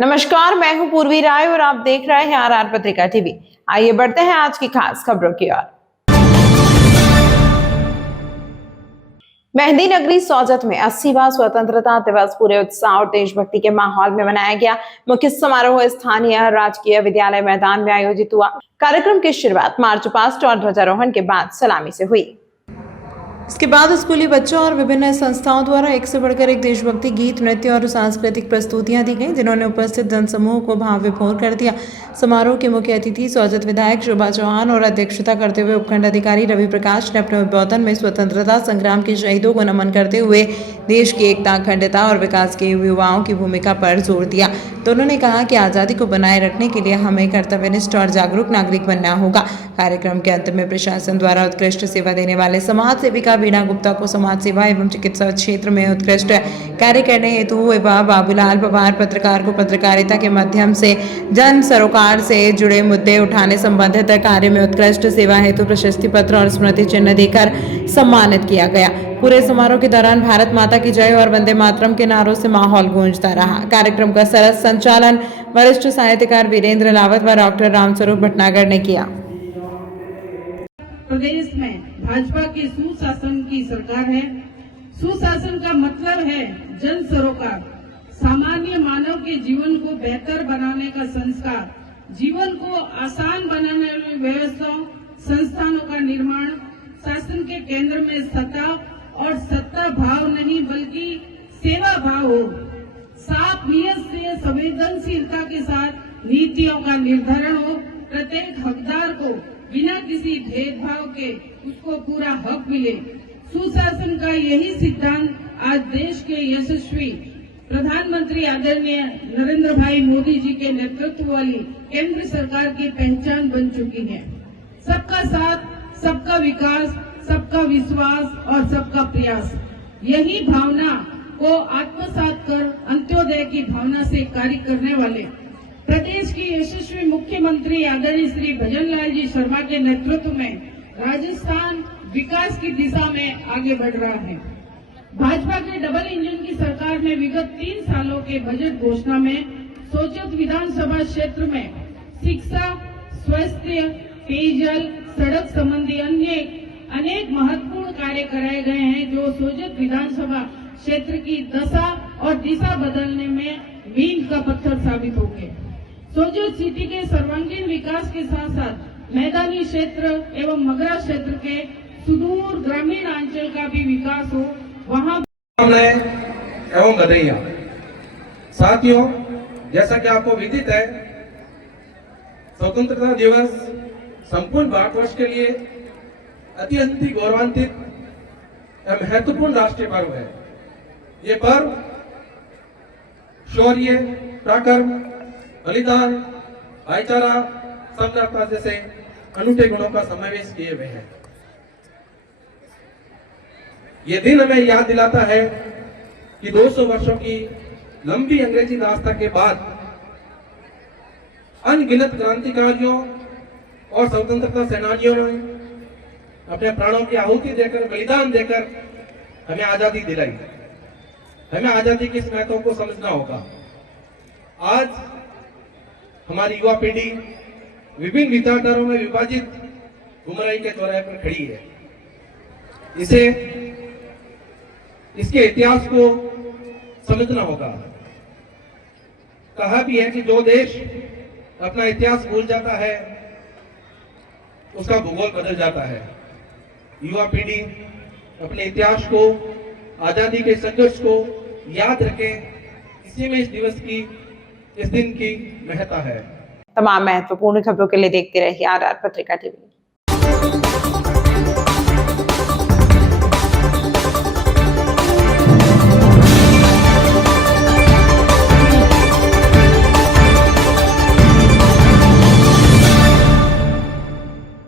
नमस्कार, मैं हूं पूर्वी राय और आप देख रहे हैं आरआर पत्रिका टीवी। आइए बढ़ते हैं आज की खास खबरों की ओर। मेहंदी नगरी सोजत में 80वां स्वतंत्रता दिवस पूरे उत्साह और देशभक्ति के माहौल में मनाया गया। मुख्य समारोह स्थानीय राजकीय विद्यालय मैदान में आयोजित हुआ। कार्यक्रम की शुरुआत मार्च पास्ट और ध्वजारोहण के बाद सलामी से हुई। इसके बाद स्कूली बच्चों और विभिन्न संस्थाओं द्वारा एक से बढ़कर एक देशभक्ति गीत, नृत्य और सांस्कृतिक प्रस्तुतियां दी गईं, जिन्होंने उपस्थित जनसमूह को भाव विभोर कर दिया। समारोह के मुख्य अतिथि सोजत विधायक शोभा चौहान और अध्यक्षता करते हुए उपखंड अधिकारी रवि प्रकाश ने अपने उद्बोधन में स्वतंत्रता संग्राम के शहीदों को नमन करते हुए देश की एकता, अखंडता और विकास के युवाओं की भूमिका पर जोर दिया। तो उन्होंने कहा कि आज़ादी को बनाए रखने के लिए हमें कर्तव्यनिष्ठ और जागरूक नागरिक बनना होगा। कार्यक्रम के अंत में प्रशासन द्वारा उत्कृष्ट सेवा देने वाले समाज सेविका वीणा गुप्ता को समाज सेवा एवं चिकित्सा क्षेत्र में उत्कृष्ट कार्य करने हेतु एवं बाबूलाल पवार पत्रकार को पत्रकारिता के माध्यम से जन सरोकार से जुड़े मुद्दे उठाने संबंधित कार्य में उत्कृष्ट सेवा हेतु प्रशस्ति पत्र और स्मृति चिन्ह देकर सम्मानित किया गया। पूरे समारोह के दौरान भारत माता की जय और वंदे मातरम के नारों से माहौल गूंजता रहा। कार्यक्रम का सरस संचालन वरिष्ठ साहित्यकार वीरेंद्र लावत व डॉक्टर रामस्वरूप भटनागर ने किया। प्रदेश में भाजपा की सुशासन की सरकार है। सुशासन का मतलब है जन सरोकार, सामान्य मानव के जीवन को बेहतर बनाने का संस्कार, जीवन को आसान बनाने वाली व्यवस्थाओं, संस्थानों का निर्माण, शासन के केंद्र में सत्ता और सत्ता भाव नहीं बल्कि सेवा भाव हो, साफ नियत से संवेदनशीलता के साथ नीतियों का निर्धारण हो, प्रत्येक हकदार को बिना किसी भेदभाव के उसको पूरा हक मिले। सुशासन का यही सिद्धांत आज देश के यशस्वी प्रधानमंत्री आदरणीय नरेंद्र भाई मोदी जी के नेतृत्व वाली केंद्र सरकार की पहचान बन चुकी है। सबका साथ, सबका विकास, सबका विश्वास और सबका प्रयास, यही भावना को आत्मसात कर अंत्योदय की भावना से कार्य करने वाले प्रदेश के यशस्वी मुख्यमंत्री आदरणीय श्री भजनलाल जी शर्मा के नेतृत्व में राजस्थान विकास की दिशा में आगे बढ़ रहा है। भाजपा के डबल इंजन की सरकार ने विगत 3 सालों के बजट घोषणा में सोजत विधानसभा क्षेत्र में शिक्षा, स्वास्थ्य, पेयजल, सड़क संबंधी अन्य अनेक महत्वपूर्ण कार्य कराए गए हैं, जो सोजत विधानसभा क्षेत्र की दशा और दिशा बदलने में मील का पत्थर साबित होंगे। सोजत सिटी के सर्वांगीण विकास के साथ साथ मैदानी क्षेत्र एवं मगरा क्षेत्र के सुदूर ग्रामीण अंचल का भी विकास हो, वहाँ एवं बधाइयां। साथियों, जैसा कि आपको विदित है, स्वतंत्रता दिवस संपूर्ण भारतवर्ष के लिए अत्यंत गौरवान्वित एवं महत्वपूर्ण राष्ट्रीय पर्व है। ये पर्व शौर्य, पराक्रम, बलिदान, भाईचारा, समरसता जैसे अनूठे गुणों का समावेश किए हुए हैं। ये दिन हमें याद दिलाता है कि 200 वर्षों की लंबी अंग्रेजी दास्ता के बाद अनगिनत क्रांतिकारियों और स्वतंत्रता सेनानियों ने अपने प्राणों की आहुति देकर, बलिदान देकर हमें आजादी दिलाई। हमें आजादी के इस महत्व को समझना होगा। आज हमारी युवा पीढ़ी विभिन्न विचारधाराओं में विभाजित गुमराही के चौराहे पर खड़ी है। इसके इतिहास को समझना होगा। कहा भी है कि जो देश अपना इतिहास भूल जाता है उसका भूगोल बदल जाता है। युवा पीढ़ी अपने इतिहास को, आजादी के संघर्ष को याद रखें। इसी में इस दिन की महत्ता है। तमाम महत्वपूर्ण खबरों के लिए देखते रहिए आरआर पत्रिका टीवी।